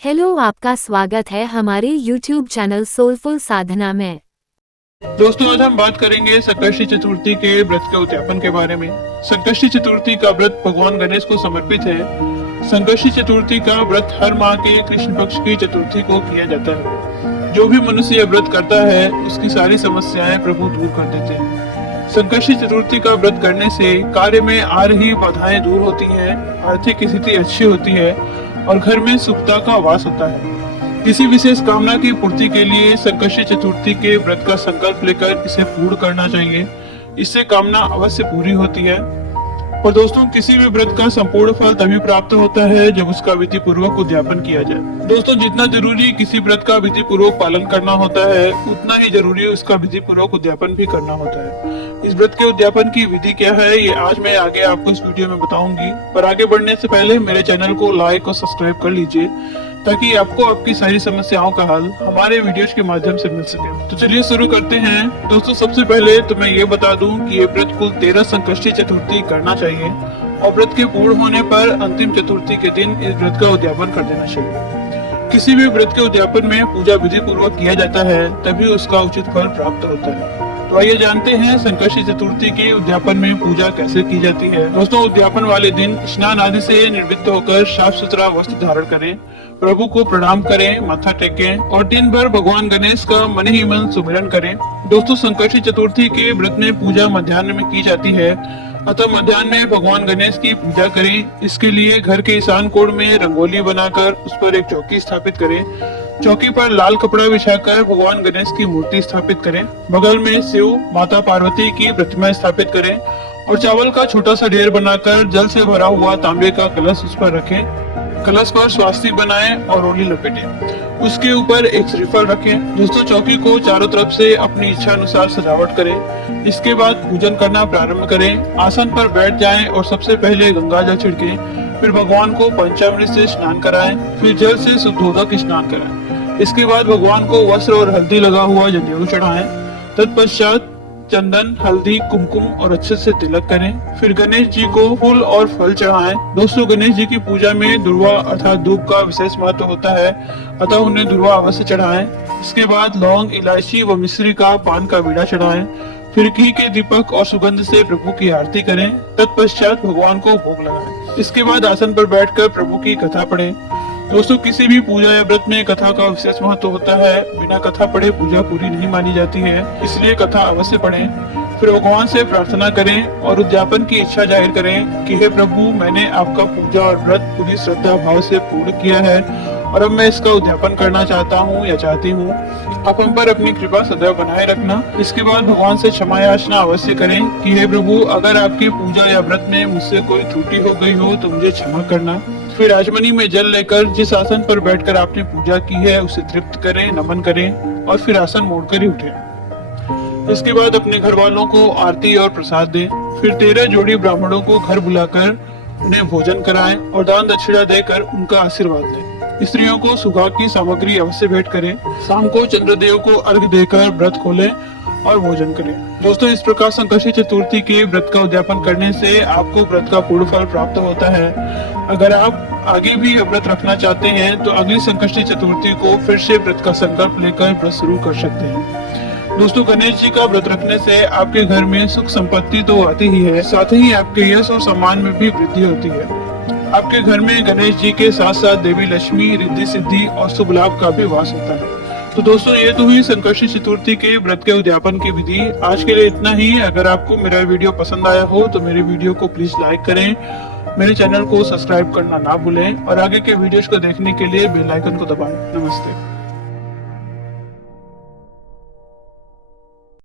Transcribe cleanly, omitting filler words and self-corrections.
Hello, आपका स्वागत है हमारे YouTube चैनल सोलफुल साधना में। दोस्तों, आज हम बात करेंगे संकष्टी चतुर्थी के व्रत के उद्यापन के बारे में। संकष्टी चतुर्थी का व्रत भगवान गणेश को समर्पित है। संकष्टी चतुर्थी का व्रत हर माह के कृष्ण पक्ष की चतुर्थी को किया जाता है। जो भी मनुष्य यह व्रत करता है उसकी सारी समस्याएं प्रभु दूर कर देते हैं। संकष्टी चतुर्थी का व्रत करने से कार्य में आ रही बाधाएं दूर होती है, आर्थिक स्थिति अच्छी होती है और घर में सुखता का वास होता है। किसी विशेष कामना की पूर्ति के लिए संकष्टी चतुर्थी के व्रत का संकल्प लेकर इसे पूर्ण करना चाहिए। इससे कामना अवश्य पूरी होती है। और दोस्तों, किसी भी व्रत का संपूर्ण फल तभी प्राप्त होता है जब उसका विधि पूर्वक उद्यापन किया जाए। दोस्तों, जितना जरूरी किसी व्रत का विधि पूर्वक पालन करना होता है, उतना ही जरूरी उसका विधि पूर्वक उद्यापन भी करना होता है। इस व्रत के उद्यापन की विधि क्या है, ये आज मैं आगे आपको इस वीडियो में बताऊंगी। पर आगे बढ़ने से पहले मेरे चैनल को लाइक और सब्सक्राइब कर लीजिए ताकि आपको आपकी सारी समस्याओं का हल हमारे वीडियोस के माध्यम से मिल सके। तो चलिए शुरू करते हैं। दोस्तों, सबसे पहले तो मैं ये बता दूं कि ये व्रत कुल 13 संकष्टी चतुर्थी करना चाहिए और व्रत के पूर्ण होने पर अंतिम चतुर्थी के दिन इस व्रत का उद्यापन कर देना चाहिए। किसी भी व्रत के उद्यापन में पूजा विधि पूर्वक किया जाता है, तभी उसका उचित फल प्राप्त होता है। तो आइए जानते हैं संकष्टी चतुर्थी के उद्यापन में पूजा कैसे की जाती है। दोस्तों, उद्यापन वाले दिन स्नान आदि से निवृत्त होकर साफ सुथरा वस्त्र धारण करें, प्रभु को प्रणाम करें, माथा टेकें और दिन भर भगवान गणेश का मन ही मन सुमिरन करें। दोस्तों, संकष्टी चतुर्थी के व्रत में पूजा मध्याह्न में की जाती है, अतः मध्याह्न में भगवान गणेश की पूजा करें। इसके लिए घर के ईशान कोण में रंगोली बनाकर उस पर एक चौकी स्थापित करें। चौकी पर लाल कपड़ा बिछाकर भगवान गणेश की मूर्ति स्थापित करें। बगल में शिव, माता पार्वती की प्रतिमा स्थापित करें और चावल का छोटा सा ढेर बनाकर जल से भरा हुआ तांबे का कलश उस पर रखें। कलश पर स्वास्तिक बनाएं और रोली लपेटें। उसके ऊपर एक श्रीफल रखें। दोस्तों, चौकी को चारों तरफ से अपनी इच्छा अनुसार सजावट करें। इसके बाद पूजन करना प्रारंभ करें। आसन पर बैठ जाएं और सबसे पहले गंगा जल छिड़कें। फिर भगवान को पंचामृत से स्नान कराएं। फिर जल से शुद्धोदक स्नान कराएं। इसके बाद भगवान को वस्त्र और हल्दी लगा हुआ जनेऊ चढ़ाएं। तत्पश्चात चंदन, हल्दी, कुमकुम और अच्छे से तिलक करें। फिर गणेश जी को फूल और फल चढ़ाएं। दोस्तों, गणेश जी की पूजा में दुर्वा अर्थात धूप का विशेष महत्व होता है, अतः उन्हें दुर्वा अवश्य चढ़ाएं। इसके बाद लौंग, इलायची व मिश्री का पान का बीड़ा चढ़ाएं। फिर घी के दीपक और सुगंध से प्रभु की आरती करें। तत्पश्चात भगवान को भोग लगाएं। इसके बाद आसन पर बैठकर प्रभु की कथा पढ़ें। दोस्तों, किसी भी पूजा या व्रत में कथा का विशेष महत्व होता है। बिना कथा पढ़े पूजा पूरी नहीं मानी जाती है, इसलिए कथा अवश्य पढ़ें। फिर भगवान से प्रार्थना करें और उद्यापन की इच्छा जाहिर करें कि हे प्रभु, मैंने आपका पूजा और व्रत पूरी श्रद्धा भाव से पूर्ण किया है और अब मैं इसका उद्यापन करना चाहता हूँ या चाहती हूँ। आप हम पर अपनी कृपा सदैव बनाए रखना। इसके बाद भगवान से क्षमा याचना अवश्य करें कि हे प्रभु, अगर आपकी पूजा या व्रत में मुझसे कोई त्रुटि हो गई हो तो मुझे क्षमा करना। फिर आचमनी में जल लेकर जिस आसन पर बैठकर आपने पूजा की है उसे तृप्त करें, नमन करें और फिर आसन मोड़कर ही उठें। इसके बाद अपने घर वालों को आरती और प्रसाद दें। फिर 13 जोड़ी ब्राह्मणों को घर बुलाकर उन्हें भोजन कराएं और दान दक्षिणा देकर उनका आशीर्वाद लें। स्त्रियों को सुहाग की सामग्री अवश्य भेंट करें। शाम को चंद्रदेव को अर्घ देकर व्रत खोलें और भोजन करें। दोस्तों, इस प्रकार संकष्टी चतुर्थी के व्रत का उद्यापन करने से आपको व्रत का पूर्ण फल प्राप्त होता है। अगर आप आगे भी व्रत रखना चाहते हैं तो अगली संकष्टी चतुर्थी को फिर से व्रत का संकल्प लेकर व्रत शुरू कर सकते हैं। दोस्तों, गणेश जी का व्रत रखने से आपके घर में सुख संपत्ति तो आती ही है, साथ ही आपके यश और सम्मान में भी वृद्धि होती है। आपके घर में गणेश जी के साथ साथ देवी लक्ष्मी, रिद्धि सिद्धि और शुभ लाभ का भी वास होता है। तो दोस्तों, ये तो हुई संकष्टी चतुर्थी के व्रत के उद्यापन की विधि। आज के लिए इतना ही। अगर आपको मेरा वीडियो पसंद आया हो तो मेरे वीडियो को प्लीज लाइक करें, मेरे चैनल को सब्सक्राइब करना ना भूलें और आगे के वीडियोस को देखने के लिए बेल आइकन को दबाएं। नमस्ते।